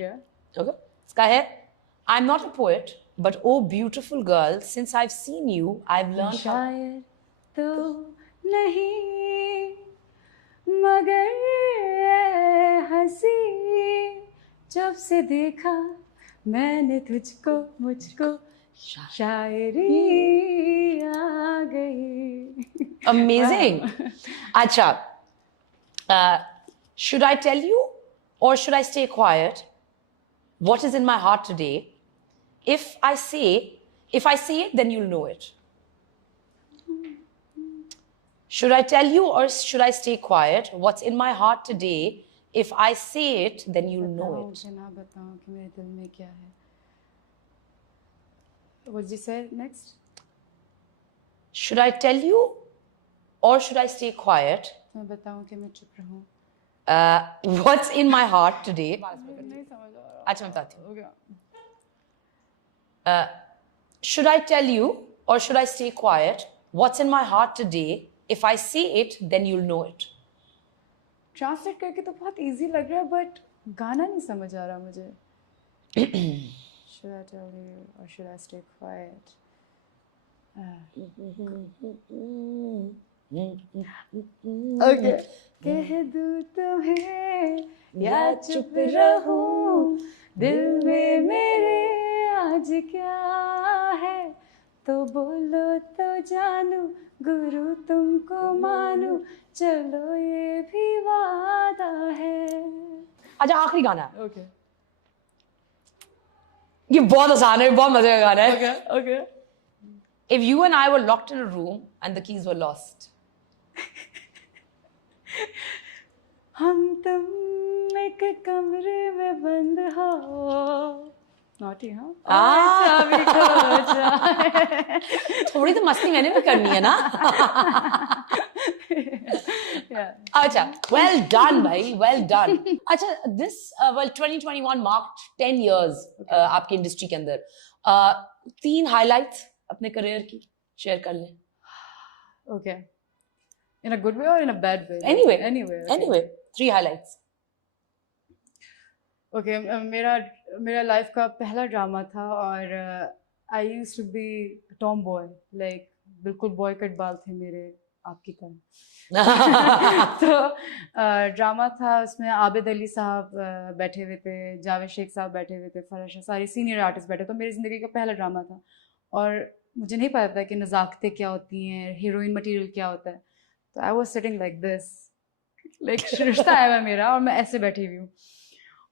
Yeah. Okay. इसका है I'm not a poet, but oh beautiful girl, since I've seen you, I've learned how. शायर तो नहीं मगर हंसी जब से देखा मैंने तुझको मुझको शायरी आ गई. Amazing. अच्छा. Should I tell you or should I stay quiet? What is in my heart today? If I say it, then you'll know it. Should I tell you or should I stay quiet? What's in my heart today? If I say it, then you'll know it. ना बताऊं कि मेरे दिल में क्या है. What did you say next? Should I tell you or should I stay quiet? मैं बताऊं कि मैं चुप रहूं. What's in my heart today? नहीं समझ आ रहा. अच्छा मैं बताती हूँ. हो गया. Should I tell you or should I stay quiet? What's in my heart today? If I say it, then you'll know it. Translate करके तो बहुत इजी लग रहा है बट गाना नहीं समझ आ रहा मुझे. Should I tell you or should I stay quiet? Okay. कह दूं तुम्हें या चुप रहूं दिल में मेरे आज क्या है तो बोलो तो जानू गुरु तुमको मानू चलो ये भी वादा है. अच्छा आखिरी गाना है. Okay. ये बहुत आसान है, बहुत मजे का गाना है. Okay. Okay. If you and I were locked in a room and the keys were lost. हम तुम एक कमरे में बंद हो. नॉटी हाँ. चाबी खो जाए. थोड़ी तो मस्ती मैंने भी करनी है ना. Yeah. अच्छा, well done भाई, well done. अच्छा, this 2021 marked 10 years आपकी इंडस्ट्री के अंदर. 3 highlights अपने करियर की शेयर कर लें. Okay. In a good way or in a bad way? Anyway. Okay. Anyway, 3 highlights. Okay, मेरा लाइफ का पहला ड्रामा था और I used to be a tomboy, like बिल्कुल बॉय कट बाल थे मेरे आपकी तरह. तो ड्रामा था उसमें आबिद अली साहब बैठे हुए थे, जावेद शेख साहब बैठे हुए थे, फराज शाह, सारे सीनियर आर्टिस्ट बैठे. तो मेरी ज़िंदगी का पहला ड्रामा था और मुझे नहीं पता था कि नज़ाकतें क्या होती हैं, हीरोइन मटेरियल क्या होता है. तो I was sitting like this, like रिश्ता आया हुआ मेरा और मैं ऐसे बैठी हुई हूँ.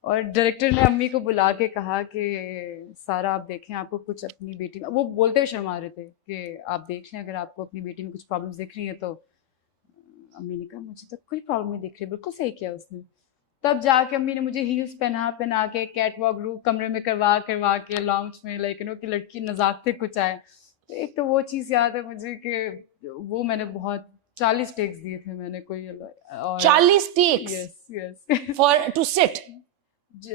और डायरेक्टर ने अम्मी को बुला के कहा कि सारा आप देखें, आपको कुछ अपनी बेटी में, वो बोलते हुए शर्मा रहे थे कि आप देख लें अगर आपको अपनी बेटी में कुछ प्रॉब्लम्स दिख रही हैं. तो अम्मी ने कहा मुझे तो कोई प्रॉब्लम नहीं दिख रही, बिल्कुल सही किया उसने. तब जाके अम्मी ने मुझे हील्स पहना के कैट वॉक रूम कमरे में करवा के लाउंज में लाइक कि लड़की नज़ाकते कुछ आए. तो एक तो वो चीज़ याद है मुझे कि वो मैंने बहुत 40 टेक्स दिए थे मैंने कोई. और 40 takes? Yes. For to sit?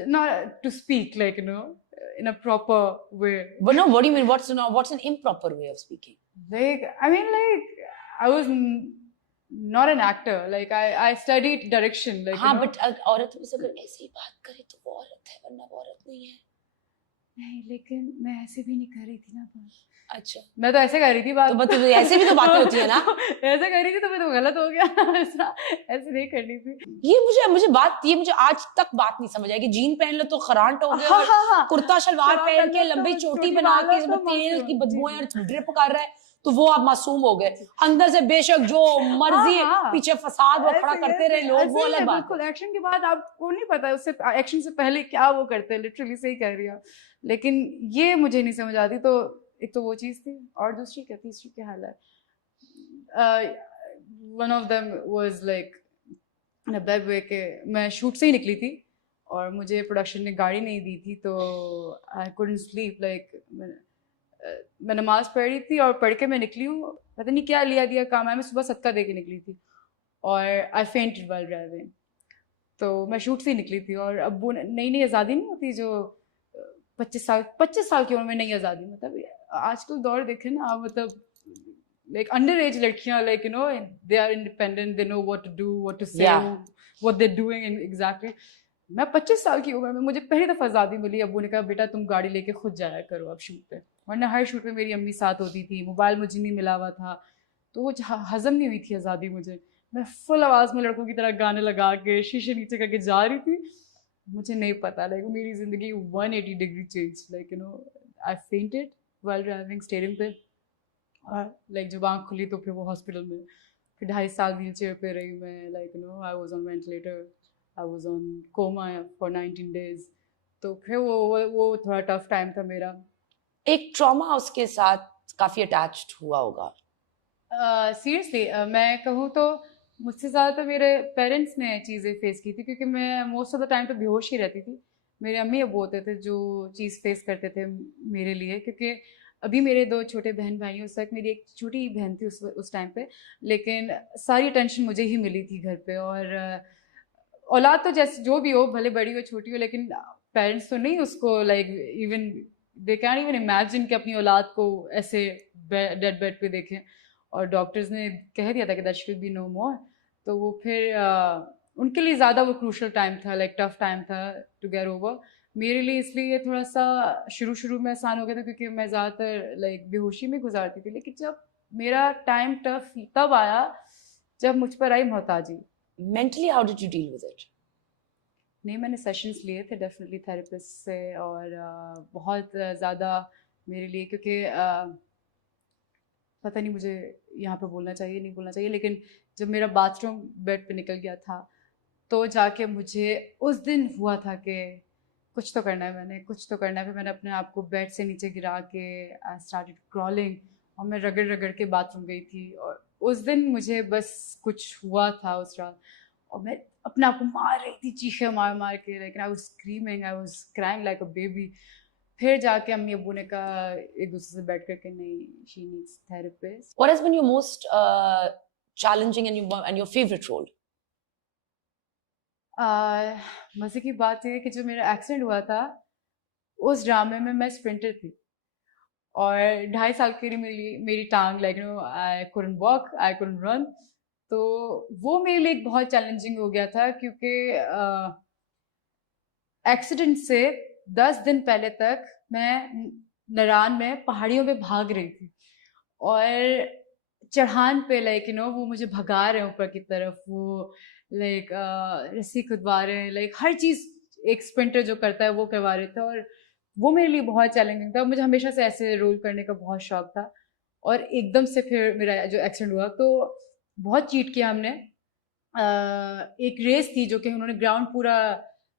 Not to speak, like, in a proper way. But no, what do you mean? What's an improper way of speaking? Like, I mean, like, I was not an actor. Like, I studied direction. Like, हाँ, but औरत में से अगर ऐसे ही बात करे तो वो औरत है, वरना वो औरत नहीं है. नहीं, लेकिन मैं ऐसे भी नहीं कर रही थी ना बात. अच्छा, मैं तो ऐसे कर रही थी बात. तो मतलब ऐसे भी तो बातें होती है ना. ऐसे कर रही थी तो मैं तो गलत हो गया. ऐसे नहीं करनी थी. ये मुझे आज तक बात नहीं समझ आई कि जीन पहन लो तो खरांट हो गया. हाँ. कुर्ता शलवार पहन के लंबी चोटी बना के इसमें तेल की बदबूएं ड्रिप कर रहा है तो वो आप मासूम हो गए. अंदर से बेशक जो मर्जी पीछे फसाद वो खड़ा करते रहे लोग, वो अलग बात. बिल्कुल एक्शन के बाद आपको नहीं पता उससे एक्शन से पहले क्या वो करते हैं. लिटरली सही कह रही है. लेकिन ये मुझे नहीं समझ आती. तो एक तो वो चीज़ थी और दूसरी क्या तीसरी क्या हालत. One of them was like in a bad way के मैं शूट से ही निकली थी और मुझे प्रोडक्शन ने गाड़ी नहीं दी थी तो आई कुडंट स्लीप. लाइक मैं नमाज पढ़ रही थी और पढ़ के मैं निकली हूँ, पता नहीं क्या लिया दिया काम है. मैं सुबह सदका दे के निकली थी और आई फेंटेड व्हाइल ड्राइविंग. तो मैं शूट से ही निकली थी और अब वो नई आज़ादी नहीं होती जो 25 साल की उम्र में नई आज़ादी. मतलब आजकल दौर देखे ना, मतलब like underage लड़कियां, like they are independent, they know what to do, what to say, what they're doing exactly. मैं 25 साल की उम्र में मुझे पहली दफ़ा आज़ादी मिली, अब्बू ने कहा बेटा तुम गाड़ी लेके खुद जाया करो अब शूट पे, वरना हर शूट पे मेरी अम्मी साथ होती थी, मोबाइल मुझे नहीं मिला हुआ था, तो वो हज़म नहीं हुई थी आज़ादी मुझे। मैं फुल आवाज़ में लड़कों की तरह गाने लगा के शीशे नीचे करके जा रही थी, मुझे नहीं पता लाइक मेरी ज़िंदगी 180 degree change, like you know I fainted while driving steering पे, और लाइक जब आँख खुली तो फिर वो हॉस्पिटल में, फिर 2.5 साल व्हील चेयर पे रही मैं, like you know I was on ventilator, I was on coma for 19 days. तो फिर वो थोड़ा टफ टाइम था मेरा। एक ट्रॉमा उसके साथ काफी अटैच्ड हुआ होगा। सीरियसली मैं कहूँ तो मुझसे ज़्यादा तो मेरे पेरेंट्स ने चीज़ें फेस की थी, क्योंकि मैं मोस्ट ऑफ द टाइम तो बेहोश ही रहती थी। मेरे अम्मी अब्बू होते थे जो चीज़ फेस करते थे मेरे लिए, क्योंकि अभी मेरे 2 छोटे बहन भाई हैं, उस वक्त मेरी एक छोटी बहन थी उस टाइम पे, लेकिन सारी टेंशन मुझे ही मिली थी घर पे। और औलाद तो जैसे जो भी हो, भले बड़ी हो छोटी हो, लेकिन पेरेंट्स तो नहीं उसको like even they can even imagine कि अपनी औलाद को ऐसे डेड बेड पे देखें। और डॉक्टर्स ने कह दिया था कि दैट शुड बी नो मोर, तो वो फिर उनके लिए ज़्यादा वो क्रूशल टाइम था, लाइक टफ टाइम था टू गेट ओवर। मेरे लिए इसलिए थोड़ा सा शुरू में आसान हो गया था, क्योंकि मैं ज़्यादातर लाइक बेहोशी में गुजारती थी, लेकिन जब मेरा टाइम टफ तब आया जब मुझ पर आई मोहताजी। Mentally, how did you deal with it? नहीं, मैंने सेशंस लिए थे डेफिनेटली थेरेपिस्ट से, और बहुत ज़्यादा मेरे लिए, क्योंकि पता नहीं मुझे यहाँ पे बोलना चाहिए नहीं बोलना चाहिए, लेकिन जब मेरा बाथरूम बेड पे निकल गया था तो जाके मुझे उस दिन हुआ था कि कुछ तो करना है, मैंने कुछ तो करना है। फिर मैंने अपने आप को बेड से नीचे गिरा के आई स्टार्टेड क्रॉलिंग, और मैं रगड़ रगड़ के बाथरूम गई थी। और उस दिन मुझे बस कुछ हुआ था उस रात, और मैं अपने आप को मार रही थी चीखे मार मार के, लेकिन I was screaming, I was crying like a baby. फिर जाके अम्मी अब्बू ने कहा एक दूसरे से बैठ करके, नहीं, she needs therapist. What has been your most challenging and your favorite role? मज़े की बात है कि जो मेरा एक्सीडेंट हुआ था उस ड्रामे में मैं स्प्रिंटर थी, और 2.5 साल के लिए मेरी टांग, like you know, I couldn't walk, I couldn't run. तो वो मेरे लिए एक बहुत चैलेंजिंग हो गया था, क्योंकि एक्सीडेंट से 10 दिन पहले तक मैं नारान में पहाड़ियों में भाग रही थी, और चढ़ान पे लाइक यू नो वो मुझे भगा रहे हैं ऊपर की तरफ, वो लाइक रस्सी खुदवा रहे हैं, लाइक हर चीज एक स्प्रिंटर जो करता है वो करवा रहे थे। और वो मेरे लिए बहुत चैलेंजिंग था, मुझे हमेशा से ऐसे रोल करने का बहुत शौक था। और एकदम से फिर मेरा जो एक्सीडेंट हुआ तो बहुत चीट किया हमने। एक रेस थी जो कि उन्होंने ग्राउंड पूरा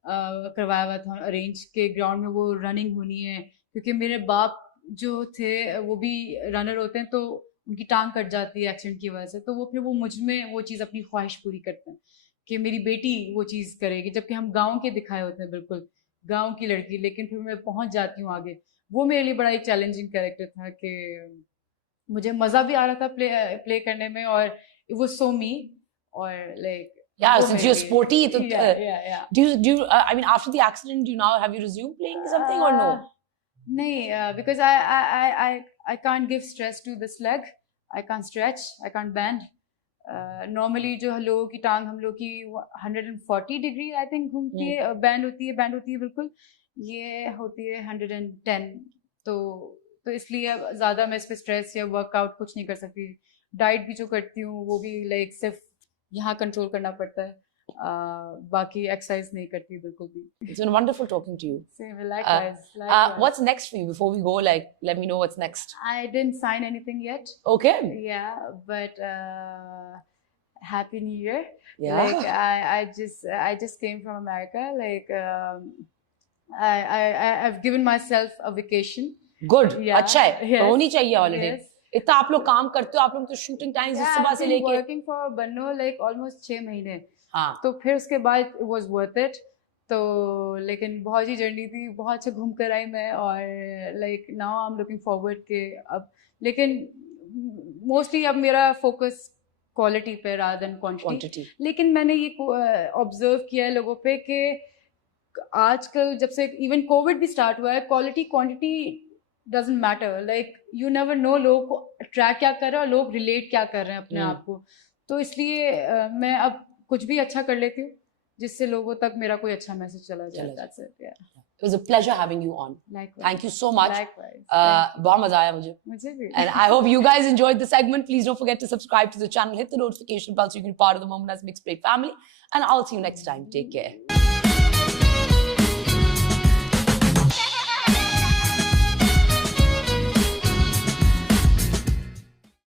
करवाया हुआ था अरेंज, के ग्राउंड में वो रनिंग होनी है, क्योंकि मेरे बाप जो थे वो भी रनर होते हैं, तो उनकी टांग कट जाती है एक्सीडेंट की वजह से, तो वो फिर वो मुझ में वो चीज़ अपनी ख्वाहिश पूरी करते हैं कि मेरी बेटी वो चीज़ करेगी, जबकि हम गांव के दिखाए होते हैं, बिल्कुल गांव की लड़की, लेकिन फिर मैं पहुंच जाती हूँ आगे। वो मेरे लिए बड़ा एक चैलेंजिंग कैरेक्टर था कि मुझे मज़ा भी आ रहा था प्ले करने में, और इट वाज सो मी, और लाइक Yeah, वो since मेरे you're लिए sporty, तो, या do you I mean after the accident, do you now have you resumed playing something or no? नहीं, because I can't give stress to this leg, I can't stretch, I can't bend. Normally जो लोगों की टांग हम लोग की 140 degree I think घूमती है, बैंड होती है बिल्कुल, ये होती है 110। तो इसलिए ज़्यादा मैं इस पर स्ट्रेस या वर्कआउट कुछ नहीं कर सकती। डाइट भी जो करती हूँ वो भी लाइक सिर्फ यहाँ कंट्रोल करना पड़ता है, बाकी एक्सरसाइज नहीं करती बिल्कुल भी। It's been wonderful talking to you. Same, likewise. What's next for you? Before we go, like, let me know what's next. I didn't sign anything yet. Okay. Yeah, but Happy New Year. Yeah. Like I just came from America. Like I've given myself a vacation. Good. Yeah. अच्छा है. Yes. होनी चाहिए holiday. Yes. इतना आप लोग काम करते हो, आप लोग तो शूटिंग टाइम्स Yeah, सुबह I've से been लेके working for Banno like almost 6 महीने। हाँ. तो फिर उसके बाद it was worth it। तो लेकिन बहुत ही जर्नी थी, बहुत से घूम कर आई मैं, और like now I am looking forward के अब, लेकिन मोस्टली अब मेरा फोकस क्वालिटी पे रादर देन क्वांटिटी। लेकिन मैंने ये ऑब्जर्व किया है लोगों पे कि आजकल जब से इवन कोविड भी स्टार्ट हुआ है, quality quantity doesn't matter, like you never know लोग ट्रैक क्या कर रहे हैं और लोग रिलेट क्या कर रहे हैं अपने आप को। तो इसलिए मैं अब कुछ भी अच्छा कर लेती हूँ, जिससे लोगों तक मेरा कोई अच्छा मैसेज चला जाए. चला That's it. Yeah. It was a pleasure having you on. Likewise. Thank you so much. Likewise. Thank you. बहुत मजा आया मुझे. मुझे भी. And I hope you guys enjoyed the segment. Please don't forget to subscribe to the channel, hit the notification bell so you can be part of the Moment as Mixed Break family. And I'll see you next time. Take care.